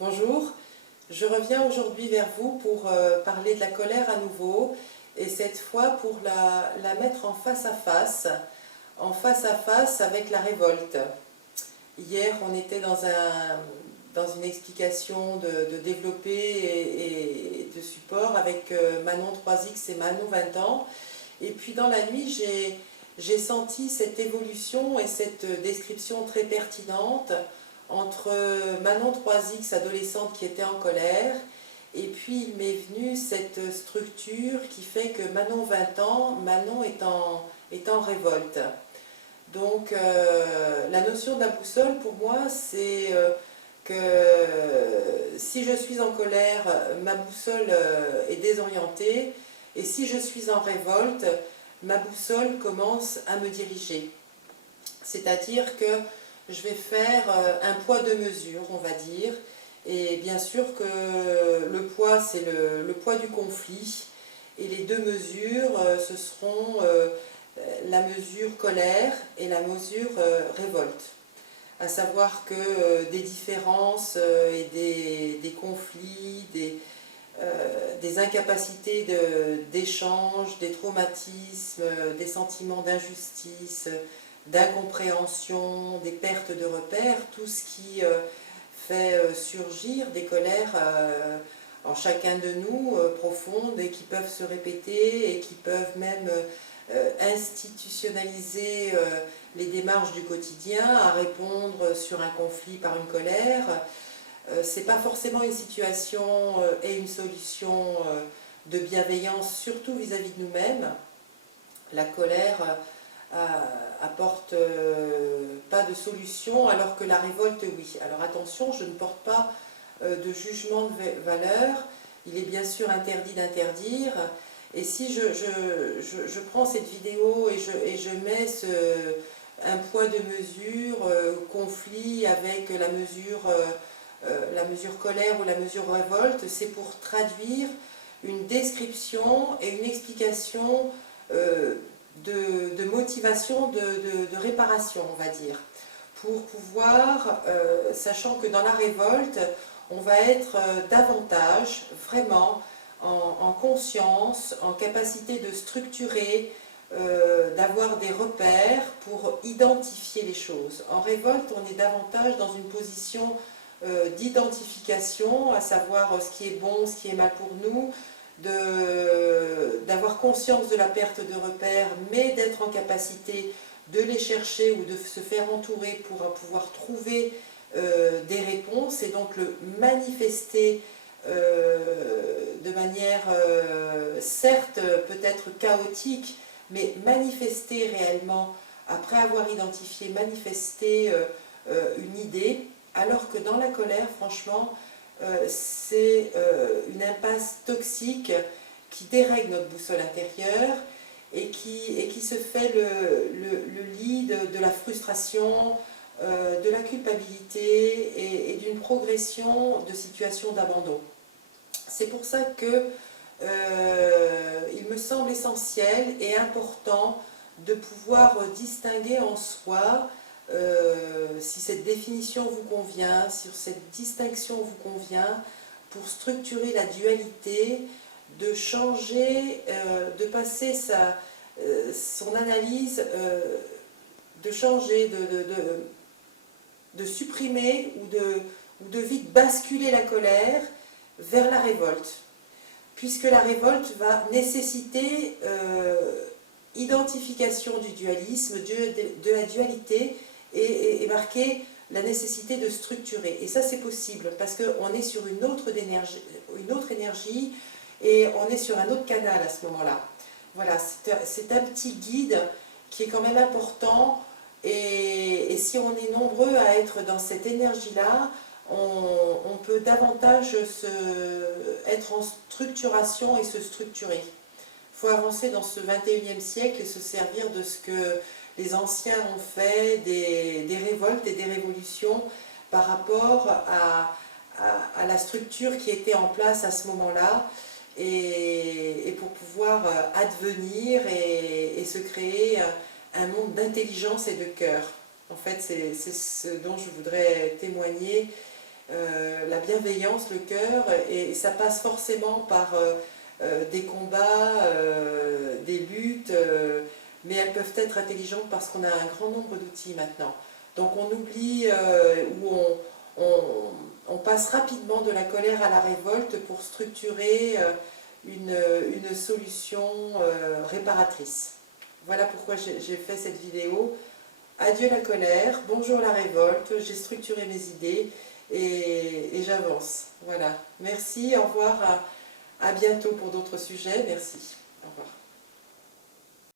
Bonjour, je reviens aujourd'hui vers vous pour parler de la colère à nouveau et cette fois pour la mettre en face à face avec la révolte. Hier on était dans une explication de développer et de support avec Manon 3X et Manon 20 ans et puis dans la nuit j'ai senti cette évolution et cette description très pertinente entre Manon 3X, adolescente qui était en colère, et puis il m'est venu cette structure qui fait que Manon 20 ans, Manon est en révolte. Donc la notion de la boussole pour moi c'est que si je suis en colère, ma boussole est désorientée, et si je suis en révolte, ma boussole commence à me diriger. C'est-à-dire que je vais faire un poids de mesure, on va dire, et bien sûr que le poids, c'est le poids du conflit, et les deux mesures, ce seront la mesure colère et la mesure révolte. À savoir que des différences et des conflits, des incapacités d'échange, des traumatismes, des sentiments d'injustice, d'incompréhension, des pertes de repères, tout ce qui fait surgir des colères en chacun de nous profondes et qui peuvent se répéter et qui peuvent même institutionnaliser les démarches du quotidien à répondre sur un conflit par une colère. C'est pas forcément une situation et une solution de bienveillance, surtout vis-à-vis de nous-mêmes. La colère apporte pas de solution, alors que la révolte, oui. Alors attention, je ne porte pas de jugement de valeur, il est bien sûr interdit d'interdire, et si je prends cette vidéo et je mets un poids de mesure, conflit avec la mesure colère ou la mesure révolte, c'est pour traduire une description et une explication de motivation, de réparation, on va dire, pour pouvoir, sachant que dans la révolte, on va être davantage, vraiment, en conscience, en capacité de structurer, d'avoir des repères pour identifier les choses. En révolte, on est davantage dans une position d'identification, à savoir ce qui est bon, ce qui est mal pour nous, d'avoir conscience de la perte de repères, mais d'être en capacité de les chercher ou de se faire entourer pour pouvoir trouver des réponses, et donc le manifester de manière certes peut-être chaotique, mais manifester réellement, après avoir identifié, manifester une idée, alors que dans la colère, franchement, c'est une impasse toxique qui dérègle notre boussole intérieure et qui se fait le lit de la frustration, de la culpabilité et d'une progression de situations d'abandon. C'est pour ça que il me semble essentiel et important de pouvoir distinguer en soi, si cette définition vous convient, si cette distinction vous convient, pour structurer la dualité, de changer, de passer son analyse, de changer, de supprimer ou de vite basculer la colère vers la révolte, puisque la révolte va nécessiter identification du dualisme, de la dualité, et marquer la nécessité de structurer. Et ça, c'est possible, parce qu'on est sur une autre énergie, et on est sur un autre canal à ce moment-là. Voilà, c'est un petit guide qui est quand même important, et si on est nombreux à être dans cette énergie-là, on peut davantage être en structuration et se structurer. Il faut avancer dans ce 21e siècle et se servir de ce que les anciens ont fait, des révoltes et des révolutions par rapport à la structure qui était en place à ce moment-là, et pour pouvoir advenir et se créer un monde d'intelligence et de cœur. En fait, c'est ce dont je voudrais témoigner la bienveillance, le cœur, et ça passe forcément par des combats, des luttes, mais elles peuvent être intelligentes parce qu'on a un grand nombre d'outils maintenant. Donc on oublie ou on passe rapidement de la colère à la révolte pour structurer une solution réparatrice. Voilà pourquoi j'ai fait cette vidéo. Adieu la colère, bonjour la révolte, j'ai structuré mes idées et j'avance. Voilà. Merci, au revoir, à bientôt pour d'autres sujets. Merci. Au revoir.